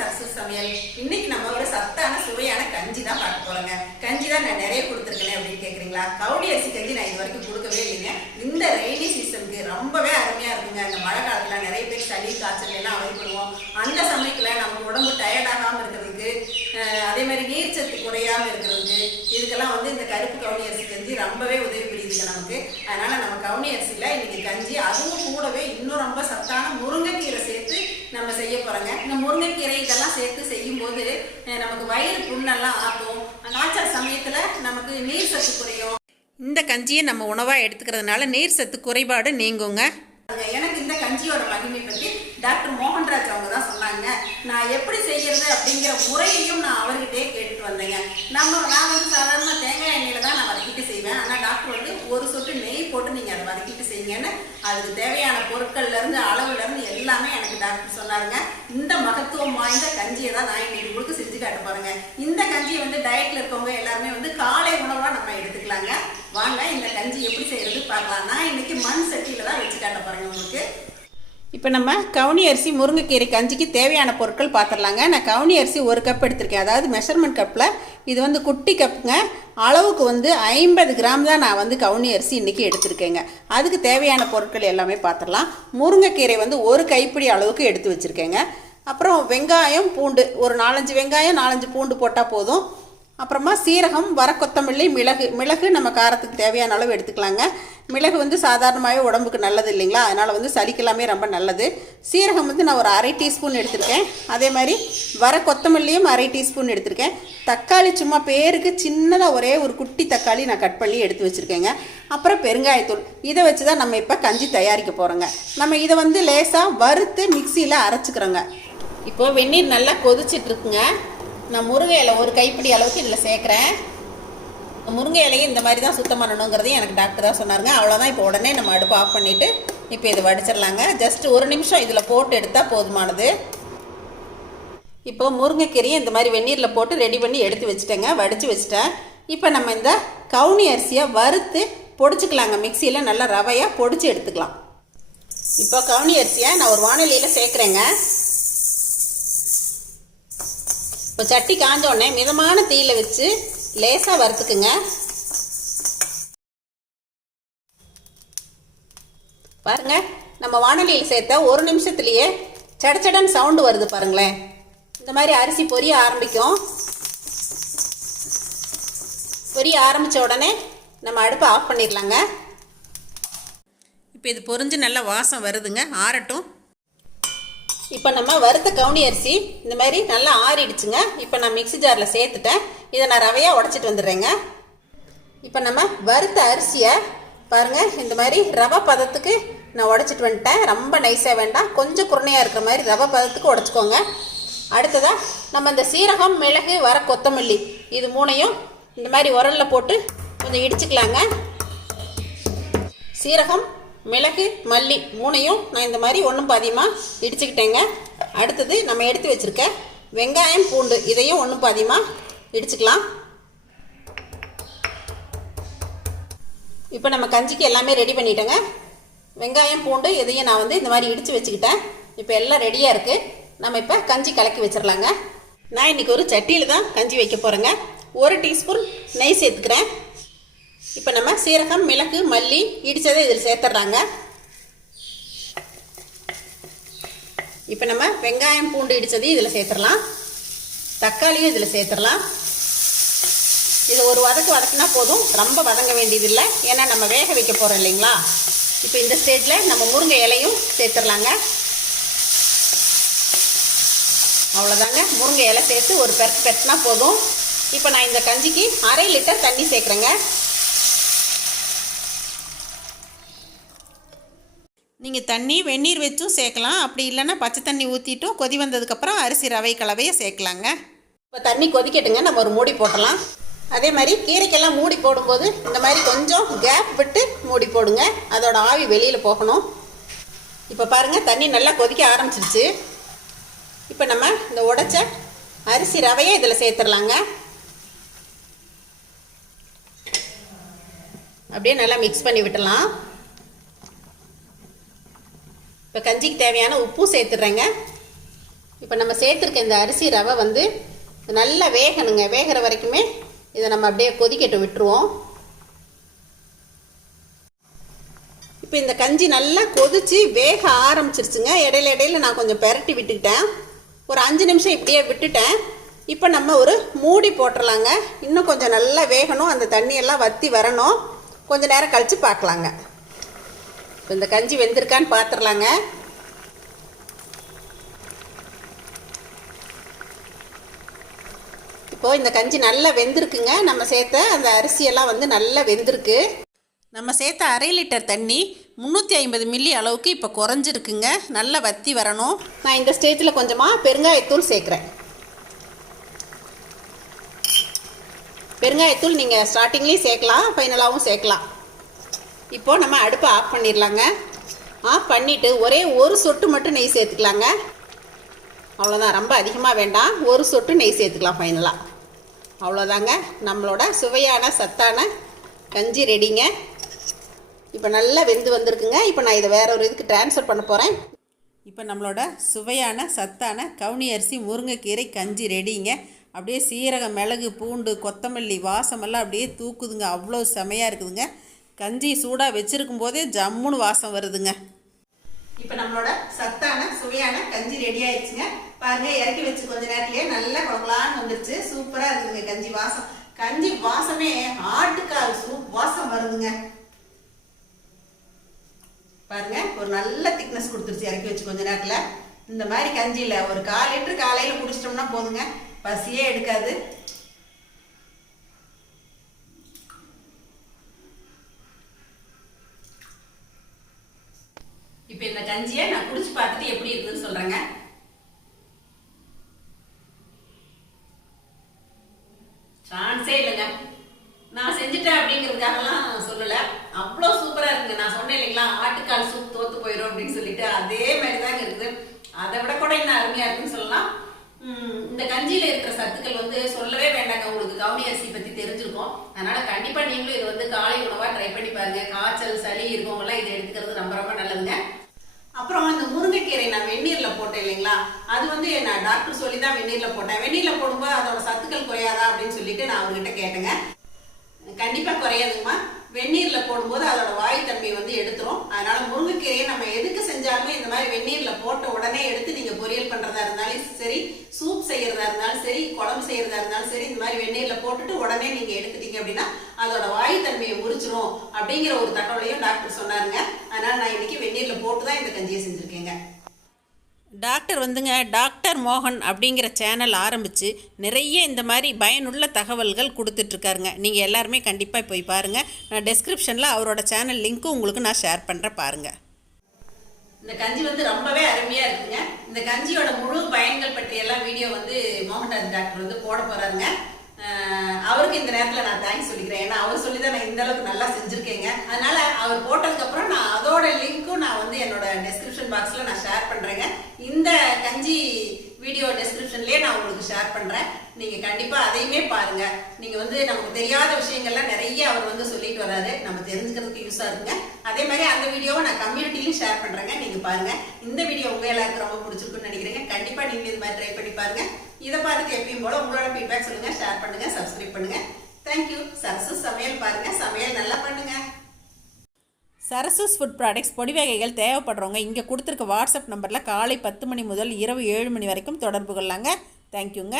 சரசு சமையல் இன்னைக்கு நம்ம ஒரு சத்தான சுவையான கஞ்சி தான் பார்க்க போறோங்க. கஞ்சி தான் நான் நிறைய கொடுத்துருக்கேன் அப்படின்னு கேக்குறீங்களா? கவுடி அரிசி கஞ்சி நான் இது வரைக்கும் கொடுக்கவே இல்லைங்க. இந்த ரெய்னி சீசனுக்கு ரொம்பவே அருமையா இருக்குங்க. இந்த மழை காலத்துல நிறைய பேர் சளி காய்ச்சல் எல்லாம் அவாய்ட் அந்த சமயத்துல நம்ம உடம்பு டயர்டாகாமல் இருக்கிறதுக்கு அதே மாதிரி நீர்ச்சத்து குறையாம இருக்கிறதுக்கு இதுக்கெல்லாம் வந்து இந்த கருப்பு கவுனி அரிசி கஞ்சி ரொம்பவே உதவி புரியுதுங்க நமக்கு. அதனால நம்ம கவுனி அரிசியில இன்னைக்கு கஞ்சி அதுவும் கூடவே இன்னும் ரொம்ப சத்தான முருங்கைக்கீரை சேர்த்து போறோங்க இந்த முருங்கைக்கீரை இதெல்லாம் சேர்த்து செய்யும்போது நமக்கு வயிறு புண்ணெல்லாம் ஆற்றும் காய்ச்சல் சமயத்துல நமக்கு நீர் சத்து குறையும். இந்த கஞ்சியை நம்ம உணவாக எடுத்துக்கிறதுனால நீர் சத்து குறைபாடு நீங்குங்க. எனக்கு இந்த கஞ்சியோட மகிமை பற்றி டாக்டர் மோகன்ராஜ் அவங்க தான் சொன்னாங்க. நான் எப்படி செய்யறது அப்படிங்கிற முறையையும் நான் அவர்கிட்டயே கேட்டுட்டு வந்தேங்க. நம்ம நான் வந்து சாதாரண தேங்காய் எண்ணெயில தான் நான் வதக்கிட்டு செய்வேன். ஆனால் டாக்டர் வந்து ஒரு சொட்டு நெய் போட்டு நீங்கள் அதை வதக்கிட்டு செய்யுங்கன்னு அதுக்கு தேவையான பொருட்கள்ல இருந்து அளவுல இருந்து எல்லாமே எனக்கு டாக்டர் சொன்னாருங்க. இந்த மகத்துவம் வாய்ந்த கஞ்சியை தான் நான் இன்னைக்கு உங்களுக்கு செஞ்சு காட்ட பாருங்க இந்த கஞ்சியை வந்து டயட்ல இருக்கவங்க எல்லாருமே வந்து காலை உணவாக நம்ம எடுத்துக்கலாங்க. வாங்க இந்த கஞ்சி எப்படி செய்யறது பார்க்கலாம். நான் இன்னைக்கு மண் சட்டியில தான் வச்சு காட்ட பாருங்க உங்களுக்கு. இப்போ நம்ம கவுனி அரிசி முருங்கைக்கீரை கஞ்சிக்கு தேவையான பொருட்கள் பார்த்துடலாங்க நான் கவுனி அரிசி ஒரு கப் எடுத்திருக்கேன். அதாவது மெஷர்மெண்ட் கப்பில் இது வந்து குட்டி கப்புங்க அளவுக்கு வந்து ஐம்பது கிராம் தான் நான் வந்து கவுனி அரிசி இன்றைக்கி எடுத்திருக்கேங்க. அதுக்கு தேவையான பொருட்கள் எல்லாமே பார்த்துடலாம் முருங்கைக்கீரை வந்து ஒரு கைப்பிடி அளவுக்கு எடுத்து வச்சுருக்கேங்க. அப்புறம் வெங்காயம் பூண்டு. ஒரு நாலஞ்சு வெங்காயம் நாலஞ்சு பூண்டு போட்டால் போதும். அப்புறமா சீரகம் வர கொத்தமல்லி மிளகு. மிளகு நம்ம காரத்துக்கு தேவையான அளவு எடுத்துக்கலாங்க. மிளகு வந்து சாதாரணமாகவே உடம்புக்கு நல்லது இல்லைங்களா? அதனால் வந்து சளிக்கெல்லாமே ரொம்ப நல்லது. சீரகம் வந்து நான் ஒரு அரை டீஸ்பூன் எடுத்திருக்கேன். அதே மாதிரி வர கொத்தமல்லியும் அரை டீஸ்பூன் எடுத்திருக்கேன். தக்காளி சும்மா பேருக்கு சின்னதாக ஒரே ஒரு குட்டி தக்காளி நான் கட் பண்ணி எடுத்து வச்சுருக்கேங்க. அப்புறம் பெருங்காயத்தூள். இதை வச்சு தான் நம்ம இப்போ கஞ்சி தயாரிக்க போகிறோங்க நம்ம இதை வந்து லேசாக வறுத்து மிக்சியில் அரைச்சிக்கிறோங்க. இப்போது வெந்நீர் நல்லா கொதிச்சிட்டுருக்குங்க நான் முருங்கை இலை ஒரு கைப்பிடி அளவுக்கு இதில் சேர்க்குறேன். முருங்கை இலையை இந்த மாதிரி தான் சுத்தம் பண்ணணுங்கிறதையும் எனக்கு டாக்டர் தான் சொன்னாருங்க. அவ்வளோதான் இப்போ உடனே நம்ம அடுப்பு ஆஃப் பண்ணிவிட்டு இப்போ இதை வடிச்சிடலாங்க. ஜஸ்ட் ஒரு நிமிஷம் இதில் போட்டு எடுத்தால் போதுமானது. இப்போ முருங்கைக்கீரையை இந்த மாதிரி வெந்நீரில் போட்டு ரெடி பண்ணி எடுத்து வச்சுட்டேங்க. வடித்து வச்சுட்டேன். இப்போ நம்ம இந்த கவுனி அரிசியை வறுத்து பொடிச்சுக்கலாங்க. மிக்சியில் நல்லா ரவையாக பொடிச்சு எடுத்துக்கலாம். இப்போ கவுனி அரிசியை நான் ஒரு வானிலையில் சேர்க்குறேங்க. இப்போ சட்டி காஞ்ச உடனே மிதமான தீயில வச்சு லேசாக வறுத்துக்குங்க. பாருங்க நம்ம வானொலியில் சேர்த்த ஒரு நிமிஷத்துலேயே சடச்சடன் சவுண்டு வருது பாருங்களேன். இந்த மாதிரி அரிசி பொரிய ஆரம்பிக்கும். பொரிய ஆரம்பித்த உடனே நம்ம அடுப்பை ஆஃப் பண்ணிடலாங்க. இப்போ இது பொரிஞ்சு நல்லா வாசம் வருதுங்க. ஆறட்டும். இப்போ நம்ம வறுத்த கவுனி அரிசி இந்த மாதிரி நல்லா ஆறிடுச்சுங்க. இப்போ நான் மிக்ஸி ஜாரில் சேர்த்துட்டேன். இதை நான் ரவையாக உடச்சிட்டு வந்துடுறேங்க. இப்போ நம்ம வறுத்த அரிசியை பாருங்கள் இந்த மாதிரி ரவை பதத்துக்கு நான் உடச்சிட்டு வந்துட்டேன். ரொம்ப நைஸாக வேண்டாம். கொஞ்சம் குருணையாக இருக்கிற மாதிரி ரவை பதத்துக்கு உடச்சிக்கோங்க. அடுத்ததாக நம்ம இந்த சீரகம் மிளகு வர கொத்தமல்லி இது மூணையும் இந்த மாதிரி உரலில் போட்டு கொஞ்சம் இடிச்சுக்கலாங்க. சீரகம் மிளகு மல்லி மூணையும் நான் இந்த மாதிரி ஒன்றும் பாதியமாக இடிச்சுக்கிட்டேங்க. அடுத்தது நம்ம எடுத்து வச்சுருக்க வெங்காயம் பூண்டு இதையும் ஒன்றும் பாதியமாக இடிச்சுக்கலாம். இப்போ நம்ம கஞ்சிக்கு எல்லாமே ரெடி பண்ணிட்டேங்க. வெங்காயம் பூண்டு இதையும் நான் வந்து இந்த மாதிரி இடித்து வச்சுக்கிட்டேன். இப்போ எல்லாம் ரெடியாக இருக்குது நம்ம இப்போ கஞ்சி கலக்கி வச்சிடலாங்க நான் இன்றைக்கி ஒரு சட்டியில் தான் கஞ்சி வைக்க போகிறேங்க ஒரு டீஸ்பூன் நெய் சேர்த்துக்கிறேன். இப்போ நம்ம சீரகம் மிளகு மல்லி இடித்ததை இதில் சேர்த்துட்றாங்க. இப்போ நம்ம வெங்காயம் பூண்டு இடித்ததையும் இதில் சேர்த்துடலாம். தக்காளியும் இதில் சேர்த்துடலாம். இது ஒரு வதக்கு வதக்குனா போதும். ரொம்ப வதங்க வேண்டியதில்லை. ஏன்னா நம்ம வேக வைக்க போகிறோம் இல்லைங்களா? இப்போ இந்த ஸ்டேஜில் நம்ம முருங்கை இலையும் சேர்த்துடலாங்க. அவ்வளோதாங்க முருங்கை இலை சேர்த்து ஒரு பெருத்து பெருத்துனா போதும். இப்போ நான் இந்த கஞ்சிக்கு அரை லிட்டர் தண்ணி சேர்க்குறேங்க. நீங்கள் தண்ணி வெந்நீர் வச்சும் சேர்க்கலாம். அப்படி இல்லைன்னா பச்சை தண்ணி ஊற்றிட்டும் கொதி வந்ததுக்கப்புறம் அரிசி ரவை கலவையை சேர்க்கலாங்க. இப்போ தண்ணி கொதிக்கட்டுங்க. நம்ம ஒரு மூடி போட்டலாம் அதே மாதிரி கீரைக்கெல்லாம் மூடி போடும்போது இந்த மாதிரி கொஞ்சம் கேப் விட்டு மூடி போடுங்க. அதோட ஆவி வெளியில் போகணும். இப்போ பாருங்கள் தண்ணி நல்லா கொதிக்க ஆரம்பிச்சிருச்சு. இப்போ நம்ம இந்த உடச்ச அரிசி ரவையை இதில் சேர்த்துடலாங்க. அப்படியே நல்லா மிக்ஸ் பண்ணி விட்டுடலாம். இப்போ கஞ்சிக்கு தேவையான உப்பும் சேர்த்துடுறேங்க. இப்போ நம்ம சேர்த்துருக்க இந்த அரிசி ரவை வந்து நல்லா வேகணுங்க. வேகிற வரைக்குமே இதை நம்ம அப்படியே கொதிக்கட்டு விட்டுருவோம். இப்போ இந்த கஞ்சி நல்லா கொதிச்சு வேக ஆரம்பிச்சிருச்சுங்க. இடையில இடையில நான் கொஞ்சம் பெரட்டி விட்டுக்கிட்டேன். ஒரு அஞ்சு நிமிஷம் இப்படியே விட்டுட்டேன். இப்போ நம்ம ஒரு மூடி போட்டுடலாங்க இன்னும் கொஞ்சம் நல்லா வேகணும். அந்த தண்ணியெல்லாம் வற்றி வரணும். கொஞ்சம் நேரம் கழித்து பார்க்கலாங்க. இப்போ இந்த கஞ்சி வெந்திருக்கான்னு பார்த்துடலாங்க இப்போது இந்த கஞ்சி நல்லா வெந்திருக்குங்க. நம்ம சேர்த்த அந்த அரிசியெல்லாம் வந்து நல்லா வெந்திருக்கு. நம்ம சேர்த்த அரை லிட்டர் தண்ணி முந்நூற்றி ஐம்பது மில்லி அளவுக்கு இப்போ குறைஞ்சிருக்குங்க. நல்லா வத்தி வரணும். நான் இந்த ஸ்டேஜில் கொஞ்சமாக பெருங்காயத்தூள் சேர்க்குறேன். பெருங்காயத்தூள் நீங்கள் ஸ்டார்டிங்லேயும் சேர்க்கலாம் ஃபைனலாகவும் சேர்க்கலாம். இப்போது நம்ம அடுப்பை ஆஃப் பண்ணிடலாங்க. ஆஃப் பண்ணிவிட்டு ஒரே ஒரு சொட்டு மட்டும் நெய் சேர்த்துக்கலாங்க. அவ்வளோதான் ரொம்ப அதிகமாக வேண்டாம். ஒரு சொட்டு நெய் சேர்த்துக்கலாம் ஃபைனலாக அவ்வளோதாங்க நம்மளோட சுவையான சத்தான கஞ்சி ரெடிங்க இப்போ நல்லா வெந்து வந்திருக்குங்க. இப்போ நான் இதை வேற ஒரு இதுக்கு ட்ரான்ஸ்ஃபர் பண்ண போகிறேன் இப்போ நம்மளோட சுவையான சத்தான கவுனி அரிசி முருங்கைக்கீரை கஞ்சி ரெடிங்க அப்படியே சீரகம் மிளகு பூண்டு கொத்தமல்லி வாசமெல்லாம் அப்படியே தூக்குதுங்க. அவ்வளோ செமையாக இருக்குதுங்க. கஞ்சி சூடாக வச்சுருக்கும் போதே ஜம்முன்னு வாசம் வருதுங்க. இப்போ நம்மளோட சத்தான சுவையான கஞ்சி ரெடி ஆயிடுச்சுங்க. பாருங்க இறக்கி வச்சு கொஞ்ச நேரத்திலேயே நல்லா குழம்புலான்னு வந்துருச்சு. சூப்பராக இருக்குதுங்க கஞ்சி வாசம். கஞ்சி வாசமே ஆட்டுக்கால் சூப் வாசம் வருதுங்க. பாருங்க ஒரு நல்ல திக்னஸ் கொடுத்துருச்சு இறக்கி வச்சு கொஞ்ச நேரத்தில். இந்த மாதிரி கஞ்சியில் ஒரு கால் லிட்டர் காலையில் குடிச்சிட்டோம்னா போதுங்க. பசியே எடுக்காது இப்போ இந்த கஞ்சியை நான் குடிச்சு பார்த்துட்டு எப்படி இருக்குன்னு சொல்றேங்க. சான்ஸே இல்லைங்க. நான் செஞ்சுட்டேன் அப்படிங்கிறதுக்காகலாம் சொல்லல. அவ்வளோ சூப்பரா இருக்குங்க. நான் சொன்னேன் இல்லைங்களா ஆட்டுக்கால் சூப் தோத்து போயிடும் அப்படின்னு சொல்லிட்டு. அதே மாதிரி தாங்க இருக்குது. அதை விட கூட இன்னும் அருமையா இருக்குன்னு சொல்லலாம். இந்த கஞ்சியில இருக்கிற சத்துக்கள் வந்து சொல்லவே வேண்டாங்க. உங்களுக்கு கவுனி அரிசி பத்தி தெரிஞ்சிருக்கும். அதனால கண்டிப்பா நீங்களும் இது வந்து காலை உணவா ட்ரை பண்ணி பாருங்க. காய்ச்சல் சளி இருக்கவங்க எல்லாம் இதை எடுத்துக்கிறது ரொம்ப ரொம்ப நல்லதுங்க. அப்புறம் இந்த முருங்கைக்கீரை நான் வெந்நீர்ல போட்டேன் இல்லைங்களா? அது வந்து நான் டாக்டர் சொல்லி தான் வெந்நீர்ல போட்டேன். வெந்நீர்ல போடும்போது அதோட சத்துக்கள் குறையாதா அப்படின்னு சொல்லிட்டு நான் அவர்கிட்ட கேட்டேங்க. கண்டிப்பா குறையாதுங்கம்மா. வெந்நீர்ல போடும்போது அதோட வாயுத்தன்மை வந்து எடுத்துரும். அதனால முருங்கைக்கீரையை நம்ம எதுக்கு செஞ்சாலுமே இந்த மாதிரி வெந்நீர்ல போட்ட உடனே எடுத்து நீங்க பொரியல் பண்றதா இருந்தாலும் சரி சூப் செய்யறதா இருந்தாலும் சரி குழம்பு செய்யறதா இருந்தாலும் சரி இந்த மாதிரி வெந்நீர்ல போட்டுட்டு உடனே நீங்க எடுத்துட்டீங்க அப்படின்னா அதோட வாயுத்தன்மையை முறிச்சிரும் அப்படிங்கிற ஒரு தகவலையும் டாக்டர் சொன்னாருங்க. வெந்நீர்ல போட்டு தான் இந்த கஞ்சியை செஞ்சிருக்கேங்க. டாக்டர் வந்துங்க டாக்டர் மோகன் அப்படிங்கிற சேனல் ஆரம்பித்து நிறைய இந்த மாதிரி பயனுள்ள தகவல்கள் கொடுத்துட்ருக்காருங்க. நீங்கள் எல்லாருமே கண்டிப்பாக போய் பாருங்கள் நான் டெஸ்கிரிப்ஷனில் அவரோட சேனல் லிங்க்கும் உங்களுக்கு நான் ஷேர் பண்ணுறேன் பாருங்கள் இந்த கஞ்சி வந்து ரொம்பவே அருமையா இருக்குங்க. இந்த கஞ்சியோட முழு பயன்கள் பற்றிய எல்லாம் வீடியோ வந்து மோகன்ராஜ் டாக்டர் வந்து போட போறாருங்க. அஹ் அவருக்கு இந்த நேரத்தில் நான் தேங்க்ஸ் சொல்லிக்கிறேன். ஏன்னா அவர் சொல்லி தான் நான் இந்த அளவுக்கு நல்லா செஞ்சுருக்கேங்க. அதனால அவர் போட்டதுக்கு அப்புறம் நான் அதோட லிங்க்கும் நான் வந்து என்னோட டெஸ்கிரிப்ஷன் பாக்ஸில் நான் ஷேர் பண்ணுறேங்க இந்த கஞ்சி வீடியோ டெஸ்கிரிப்ஷன்லேயே நான் உங்களுக்கு ஷேர் பண்ணுறேன் நீங்க கண்டிப்பா அதையுமே பாருங்க. நீங்க வந்து நமக்கு தெரியாத விஷயங்கள்லாம் நிறைய அவர் வந்து சொல்லிட்டு வராரு நம்ம தெரிஞ்சுக்கிறதுக்கு யூஸா இருக்குங்க. அதே மாதிரி அந்த வீடியோவை நான் கம்யூனிட்டிலையும் ஷேர் பண்றேங்க. நீங்க பாருங்க. இந்த வீடியோ உங்க எல்லாருக்கும் ரொம்ப பிடிச்சிருக்குன்னு நினைக்கிறேங்க. கண்டிப்பா நீங்க இது மாதிரி ட்ரை பண்ணி பாருங்க. இதை பார்த்துட்டு எப்பயும் போல உங்களோட ஃபீட்பேக் சொல்லுங்க ஷேர் பண்ணுங்க சப்ஸ்கிரைப் பண்ணுங்க. தேங்க்யூ சரசு சமையல் பாருங்க. சமையல் நல்லா பண்ணுங்க. சரசூஸ் ஃபுட் ப்ராடக்ட்ஸ் பொடி வகைகள் தேவைப்படுறவங்க இங்கே கொடுத்துருக்க வாட்ஸ்அப் நம்பரில் காலை பத்து மணி முதல் இரவு ஏழு மணி வரைக்கும் தொடர்பு கொள்ளாங்க தேங்க்யூங்க